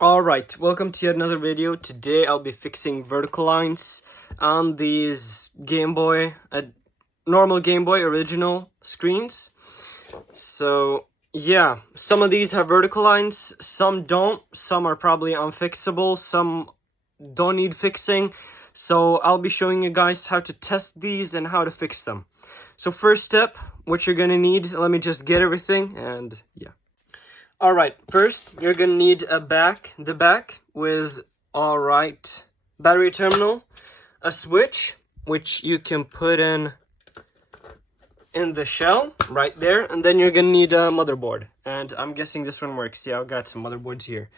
Alright, welcome to yet another video. Today I'll be fixing vertical lines on these Game Boy, normal Game Boy original screens. So yeah, some of these have vertical lines, some don't, some are probably unfixable, some don't need fixing. So I'll be showing you guys how to test these and how to fix them. So first step, what you're gonna need, let me just get everything and yeah. Alright, first you're gonna need the back with, alright, battery terminal, a switch, which you can put in the shell, right there, and then you're gonna need a motherboard, and I'm guessing this one works. Yeah, I've got some motherboards here.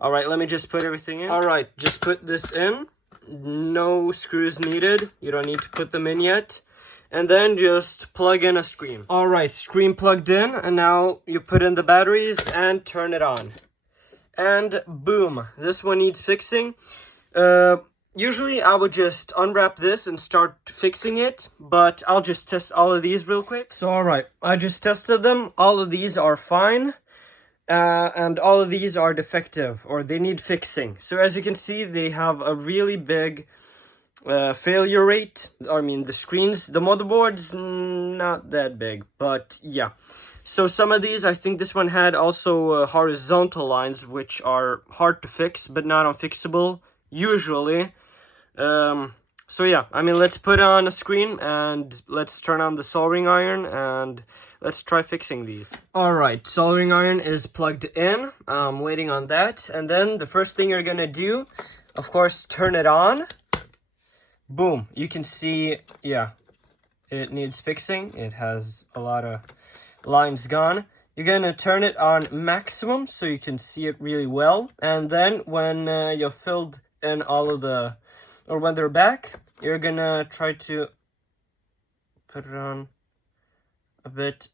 Alright, let me just put everything in. Alright, just put this in, no screws needed, you don't need to put them in yet. And then just plug in a screen. Alright, screen plugged in, and now you put in the batteries and turn it on. And boom, this one needs fixing. Usually I would just unwrap this and start fixing it, but I'll just test all of these real quick. So alright, I just tested them, all of these are fine. And all of these are defective, or they need fixing. So as you can see, they have a really big failure rate. I mean, the screens, the motherboard's not that big, but yeah. So some of these, I think this one had also horizontal lines, which are hard to fix, but not unfixable, usually. So yeah, I mean, let's put on a screen, and let's turn on the soldering iron, and let's try fixing these. Alright, soldering iron is plugged in, I'm waiting on that, and then the first thing you're gonna do, of course, turn it on. Boom, you can see, yeah, it needs fixing. It has a lot of lines gone. You're gonna turn it on maximum so you can see it really well. And then when you've filled in all of the, or when they're back, you're gonna try to put it on a bit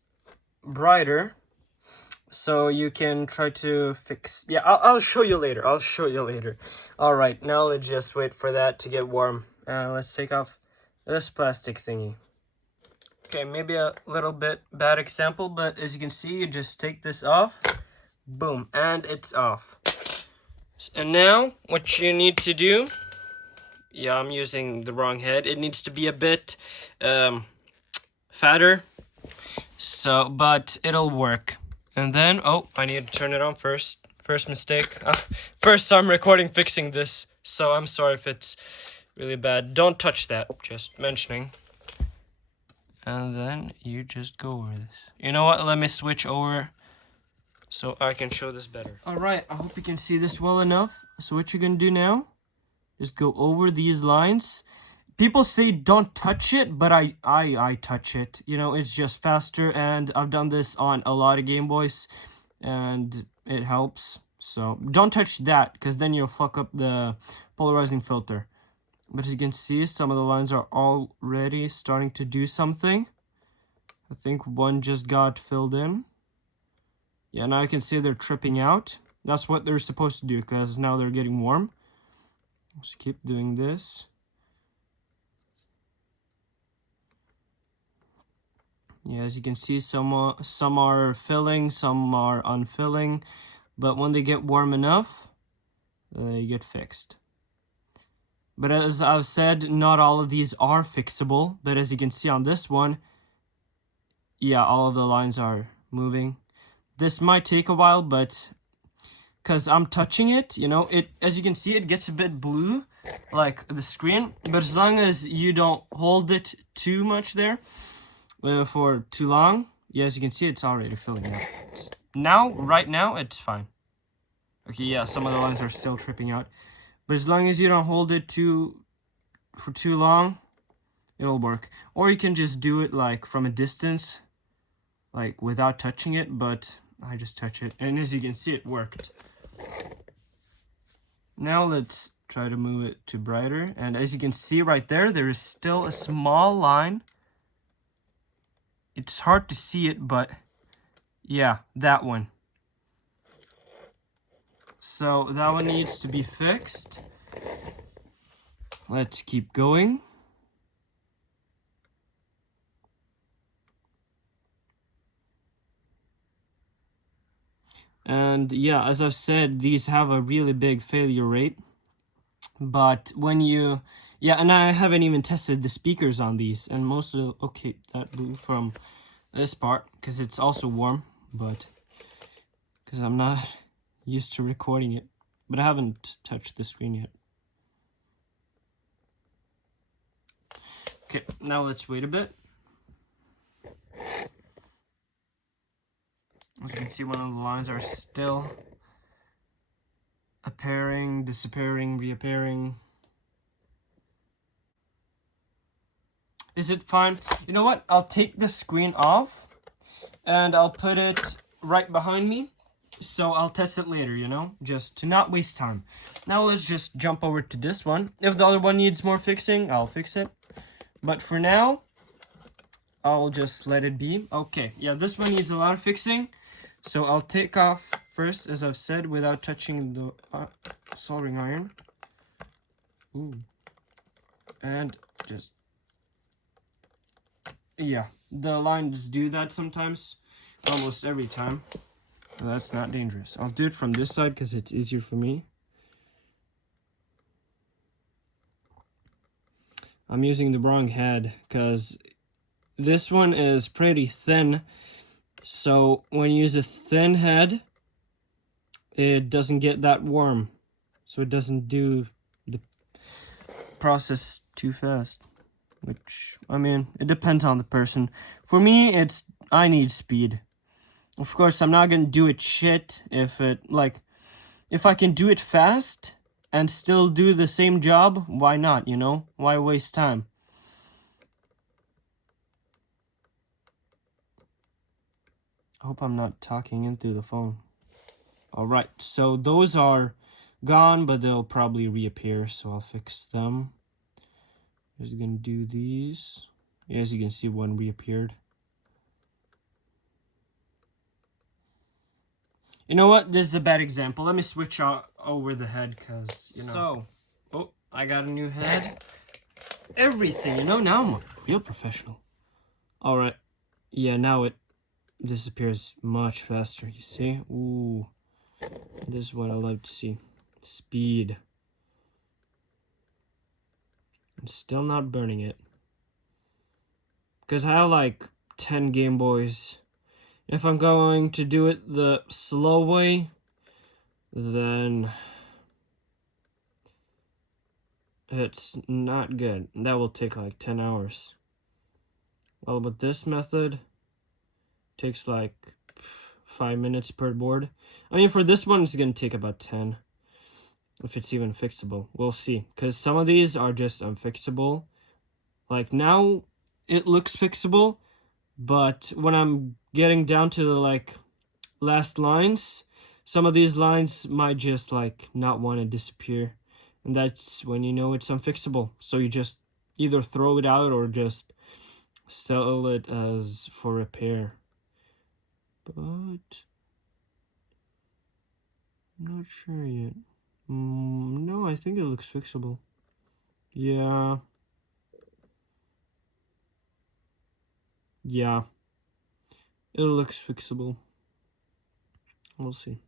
brighter so you can try to fix. Yeah, I'll show you later. I'll show you later. All right, now let's just wait for that to get warm. Let's take off this plastic thingy. Okay, maybe a little bit bad example, but as you can see, you just take this off. Boom, and it's off. And now, what you need to do... Yeah, I'm using the wrong head. It needs to be a bit fatter. So, but it'll work. And then, oh, I need to turn it on first. First mistake. First time recording fixing this, so I'm sorry if it's really bad. Don't touch that, just mentioning. And then you just go over this. You know what, let me switch over so I can show this better. Alright, I hope you can see this well enough. So what you're gonna do now, just go over these lines. People say don't touch it, but I touch it. You know, it's just faster, and I've done this on a lot of Game Boys, and it helps. So don't touch that, because then you'll fuck up the polarizing filter. But as you can see, some of the lines are already starting to do something. I think one just got filled in. Yeah, now you can see they're tripping out. That's what they're supposed to do, because now they're getting warm. Just keep doing this. Yeah, as you can see, some are filling, some are unfilling. But when they get warm enough, they get fixed. But as I've said, not all of these are fixable. But as you can see on this one, yeah, all of the lines are moving. This might take a while, but because I'm touching it, you know, it, as you can see, it gets a bit blue, like the screen. But as long as you don't hold it too much there for too long, yeah, as you can see, it's already filling out. Now, right now, it's fine. Okay, yeah, some of the lines are still tripping out. But as long as you don't hold it for too long, it'll work. Or you can just do it like from a distance, like without touching it, but I just touch it. And as you can see, it worked. Now let's try to move it to brighter. And as you can see right there, there is still a small line. It's hard to see it, but yeah, that one. So that one needs to be fixed. Let's keep going. And yeah, as I've said, these have a really big failure rate. But when you, yeah, and I haven't even tested the speakers on these, and most of the, okay, that blew from this part, because it's also warm, but, because I'm not used to recording it, but I haven't touched the screen yet. Okay, now let's wait a bit. As you can see, one of the lines are still appearing, disappearing, reappearing. Is it fine? You know what? I'll take the screen off and I'll put it right behind me. So I'll test it later, you know, just to not waste time. Now let's just jump over to this one. If the other one needs more fixing, I'll fix it. But for now, I'll just let it be. Okay, yeah, this one needs a lot of fixing. So I'll take off first, as I've said, without touching the soldering iron. Ooh. And just, yeah, the lines do that sometimes, almost every time. But that's not dangerous. I'll do it from this side because it's easier for me. I'm using the wrong head because this one is pretty thin. So when you use a thin head, it doesn't get that warm. So it doesn't do the process too fast. Which, I mean, it depends on the person. For me, I need speed. Of course, I'm not gonna do it shit if I can do it fast and still do the same job, why not, you know? Why waste time? I hope I'm not talking into the phone. Alright, so those are gone, but they'll probably reappear, so I'll fix them. Just gonna do these. As you can see, one reappeared. You know what? This is a bad example. Let me switch out over the head, because, you know. So, oh, I got a new head. Everything, you know, now I'm a real professional. Alright, yeah, now it disappears much faster, you see? Ooh, this is what I like to see. Speed. I'm still not burning it. Because I have like 10 Game Boys. If I'm going to do it the slow way, then it's not good. That will take like 10 hours. Well, with this method, takes like 5 minutes per board. I mean, for this one, it's going to take about 10. If it's even fixable. We'll see. Because some of these are just unfixable. Like now, it looks fixable. But when I'm getting down to the like last lines, some of these lines might just like not want to disappear. And that's when you know it's unfixable. So you just either throw it out or just sell it as for repair. But I'm not sure yet. No, I think it looks fixable. Yeah. Yeah. It looks fixable. We'll see.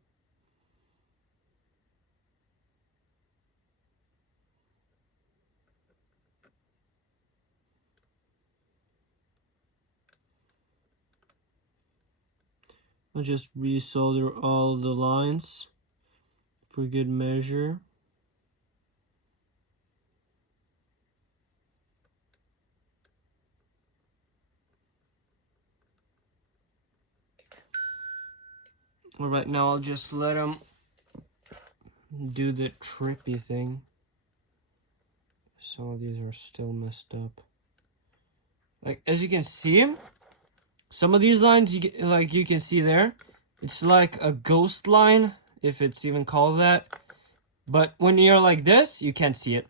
I'll just resolder all the lines for good measure. Alright, now I'll just let them do the trippy thing. Some of these are still messed up. Like, as you can see, some of these lines, you can see there, it's like a ghost line, if it's even called that. But when you're like this, you can't see it.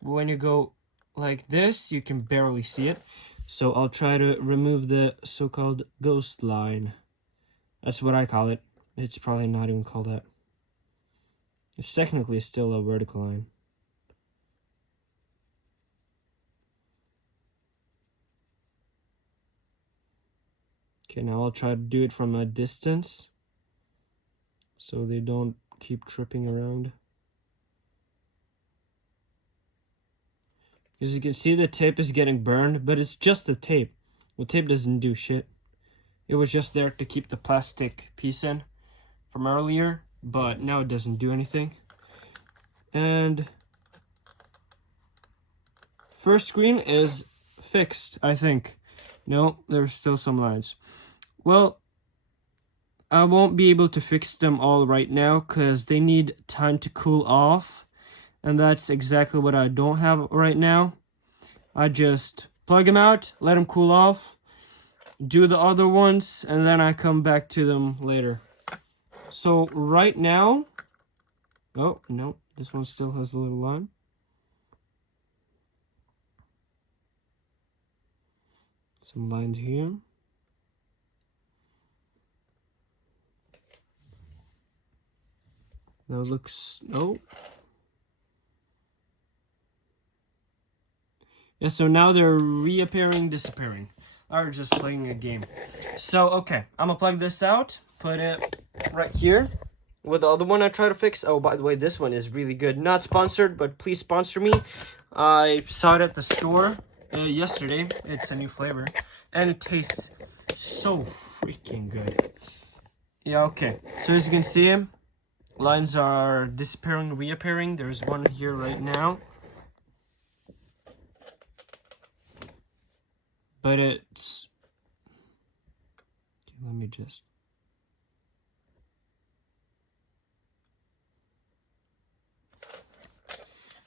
When you go like this, you can barely see it. So I'll try to remove the so-called ghost line. That's what I call it. It's probably not even called that. It's technically still a vertical line. Okay, now I'll try to do it from a distance. so they don't keep tripping around. As you can see, the tape is getting burned, but it's just the tape. The tape doesn't do shit. It was just there to keep the plastic piece in from earlier, but now it doesn't do anything. And first screen is fixed, I think. No, there's still some lines. Well, I won't be able to fix them all right now because they need time to cool off. And that's exactly what I don't have right now. I just plug them out, let them cool off, do the other ones, and then I come back to them later. So right now, oh no, this one still has a little line. Some lines here. Now it looks, oh. Yeah, so now they're reappearing, disappearing. Or just playing a game. So, okay, I'm gonna plug this out, put it right here. With the other one I try to fix. Oh, by the way, this one is really good. Not sponsored, but please sponsor me. I saw it at the store yesterday. It's a new flavor. And it tastes so freaking good. Yeah, okay. So as you can see, lines are disappearing, reappearing. There's one here right now. But it's... Okay, let me just...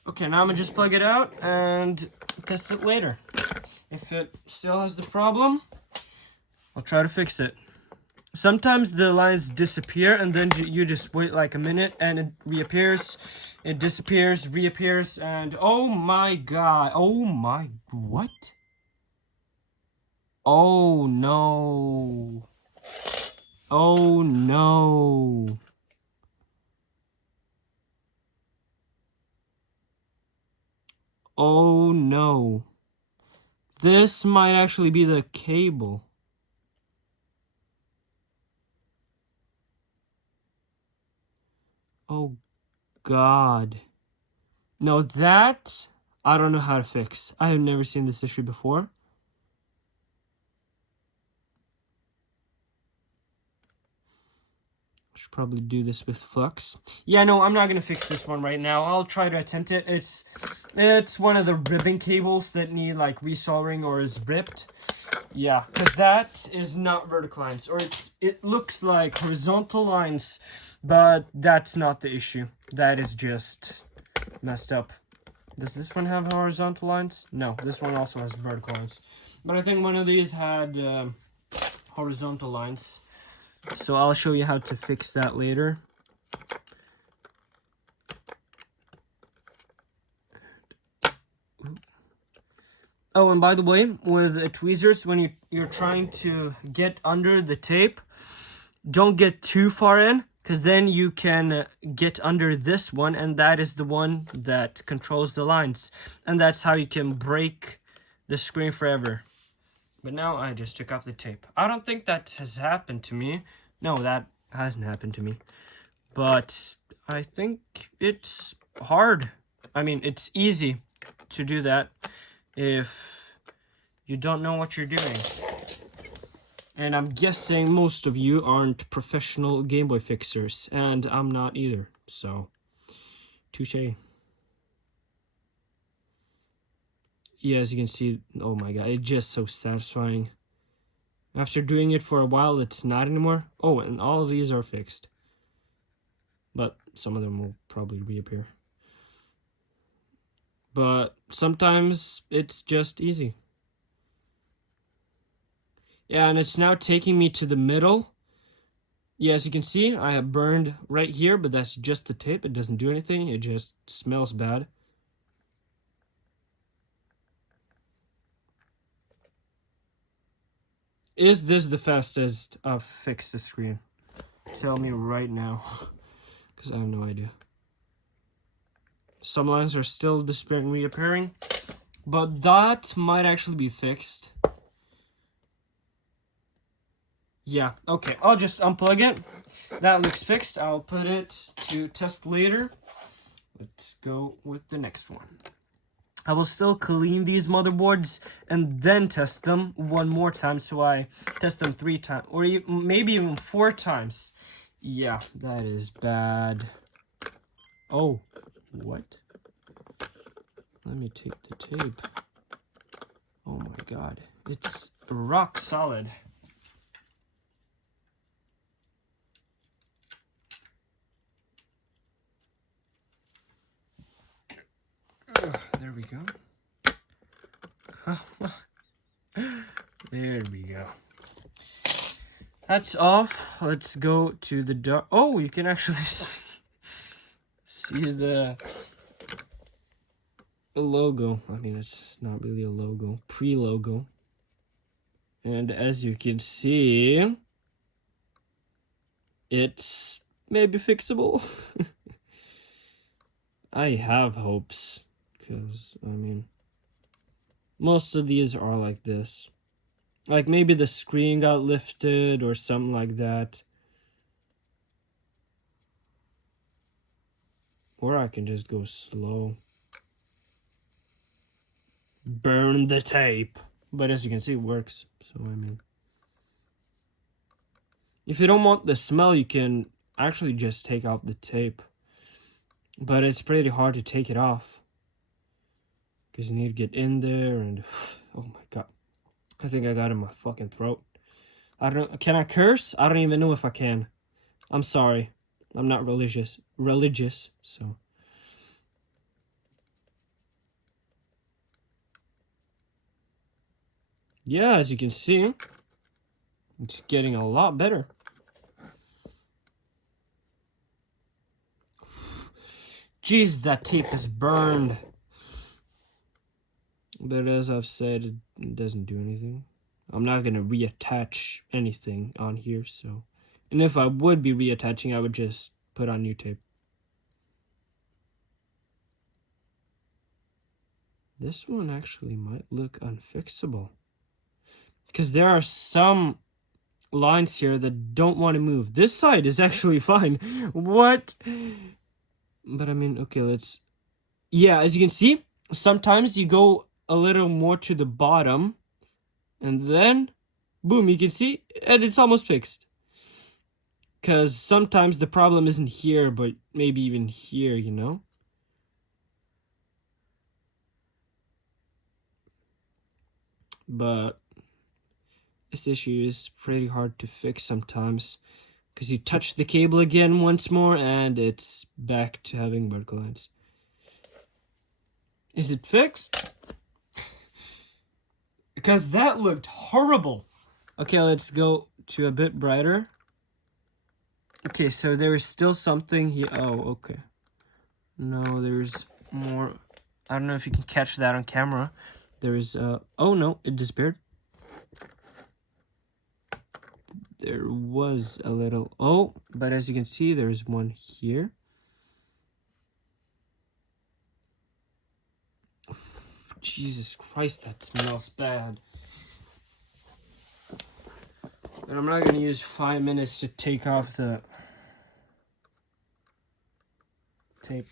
Okay, now I'm gonna just plug it out and test it later. If it still has the problem, I'll try to fix it. Sometimes the lines disappear and then you just wait like a minute and it reappears. It disappears, reappears, and oh my god. Oh my... What? Oh no. Oh no. Oh no. This might actually be the cable. Oh god. No, that I don't know how to fix. I have never seen this issue before. Should probably do this with flux. Yeah, no, I'm not gonna fix this one right now. I'll try to attempt it. It's one of the ribbon cables that need like resoldering or is ripped. Yeah, because that is not vertical lines, or it looks like horizontal lines, but that's not the issue. That is just messed up. Does this one have horizontal lines? No, this one also has vertical lines. But I think one of these had horizontal lines. So I'll show you how to fix that later. Oh, and by the way, with tweezers, when you're trying to get under the tape, don't get too far in, because then you can get under this one, and that is the one that controls the lines. And that's how you can break the screen forever. But now I just took off the tape. I don't think that has happened to me. No, that hasn't happened to me. But I think it's hard. I mean, it's easy to do that if you don't know what you're doing. And I'm guessing most of you aren't professional Game Boy fixers. And I'm not either. So, touche. Yeah, as you can see, oh my god, it's just so satisfying. After doing it for a while, it's not anymore. Oh, and all of these are fixed. But some of them will probably reappear. But sometimes it's just easy. Yeah, and it's now taking me to the middle. Yeah, as you can see, I have burned right here, but that's just the tape. It doesn't do anything. It just smells bad. Is this the fastest I've fixed the screen? Tell me right now, because I have no idea. Some lines are still disappearing, reappearing, but that might actually be fixed. Yeah, okay, I'll just unplug it that looks fixed. I'll put it to test later. Let's go with the next one. I will still clean these motherboards and then test them one more time. So I test them 3 times or maybe even 4 times. Yeah, that is bad. Oh, what? Let me take the tape. Oh my god. It's rock solid. There we go. There we go. That's off. Let's go to the dark. Oh, you can actually see the logo. I mean, it's not really a logo. Pre-logo. And as you can see, it's maybe fixable. I have hopes. Because, I mean, most of these are like this. Like, maybe the screen got lifted or something like that. Or I can just go slow. Burn the tape. But as you can see, it works. So, I mean, if you don't want the smell, you can actually just take off the tape. But it's pretty hard to take it off. Because you need to get in there and... Oh my god. I think I got it in my fucking throat. I don't... Can I curse? I don't even know if I can. I'm sorry. I'm not religious, so... Yeah, as you can see, it's getting a lot better. Jeez, that tape is burned. But as I've said, it doesn't do anything. I'm not going to reattach anything on here, so... And if I would be reattaching, I would just put on new tape. This one actually might look unfixable. Because there are some lines here that don't want to move. This side is actually fine. What? But I mean, okay, let's... Yeah, as you can see, sometimes you go a little more to the bottom. And then, boom, you can see, and it's almost fixed. Because sometimes the problem isn't here, but maybe even here, you know? But this issue is pretty hard to fix sometimes. Because you touch the cable again once more, and it's back to having vertical lines. Is it fixed? Because that looked horrible. Okay, let's go to a bit brighter. Okay, so there is still something here. Oh, okay. No, there's more. I don't know if you can catch that on camera. There is, oh no, it disappeared. There was a little, oh, but as you can see, there's one here. Jesus Christ, that smells bad. But I'm not going to use 5 minutes to take off the tape.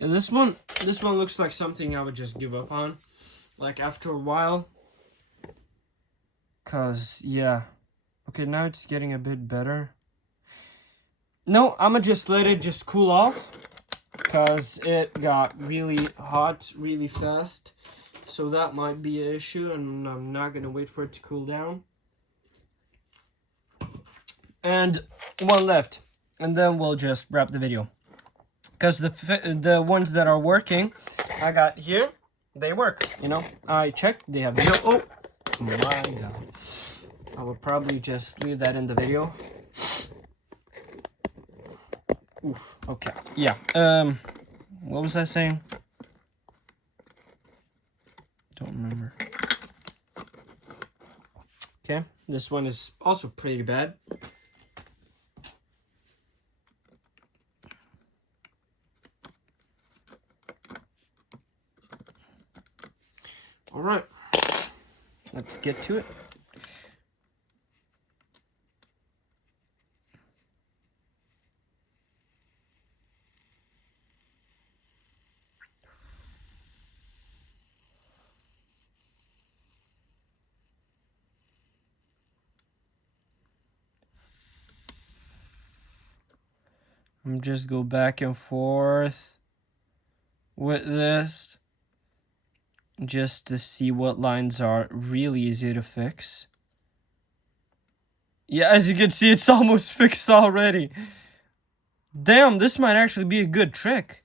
Yeah, this one looks like something I would just give up on, like after a while. Cause yeah, okay, now it's getting a bit better. No, I'ma just let it just cool off, cause it got really hot really fast. So that might be an issue, and I'm not gonna wait for it to cool down. And one left, and then we'll just wrap the video. Because the ones that are working, I got here, they work, you know. I checked, they have no, oh my god. I will probably just leave that in the video. Oof. Okay. Yeah. What was I saying? Don't remember. Okay. This one is also pretty bad. All right. Let's get to it. I'm just go back and forth with this just to see what lines are really easy to fix. Yeah, as you can see, it's almost fixed already. Damn, this might actually be a good trick.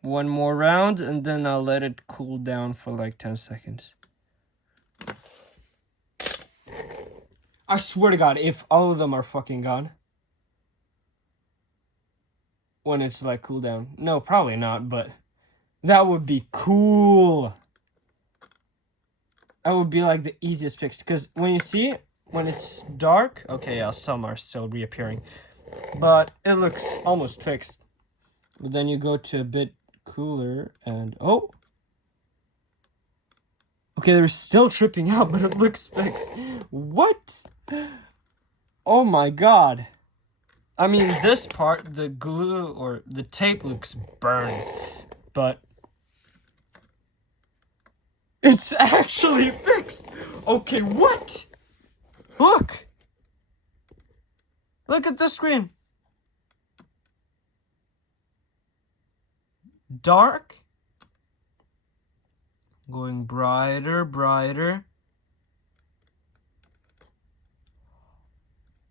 One more round, and then I'll let it cool down for like 10 seconds. I swear to God, if all of them are fucking gone. When it's like cool down. No, probably not, but that would be cool. That would be like the easiest fix. Because when you see, when it's dark, okay, yeah, some are still reappearing. But it looks almost fixed. But then you go to a bit cooler and, oh! Okay, they're still tripping out, but it looks fixed. What? Oh my God. I mean, this part, the glue or the tape looks burned, but it's actually fixed. Okay, what? Look. Look at the screen. Dark. Going brighter, brighter.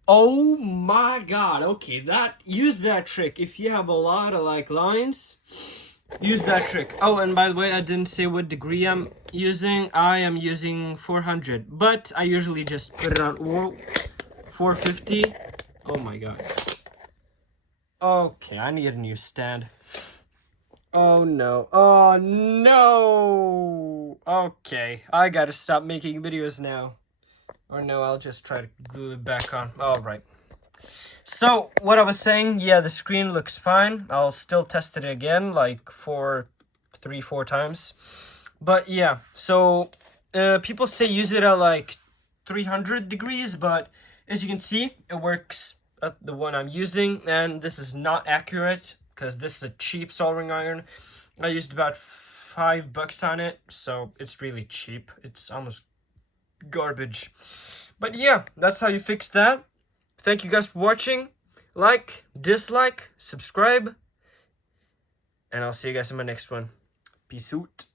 Oh my God. Okay, use that trick. If you have a lot of like lines, use that trick. Oh, and by the way, I didn't say what degree I'm using. I am using 400, but I usually just put it on 450. Oh my God. Okay, I need a new stand. Oh no. Oh no. Okay, I gotta stop making videos now. Or no, I'll just try to glue it back on. All right. So, what I was saying, yeah, the screen looks fine. I'll still test it again, like 4 times. But yeah, so people say use it at like 300 degrees, but as you can see, it works at the one I'm using, and this is not accurate because this is a cheap soldering iron. I used about $5 on it, so it's really cheap. It's almost garbage. But yeah, that's how you fix that. Thank you guys for watching. Like, dislike, subscribe, and I'll see you guys in my next one. Peace out.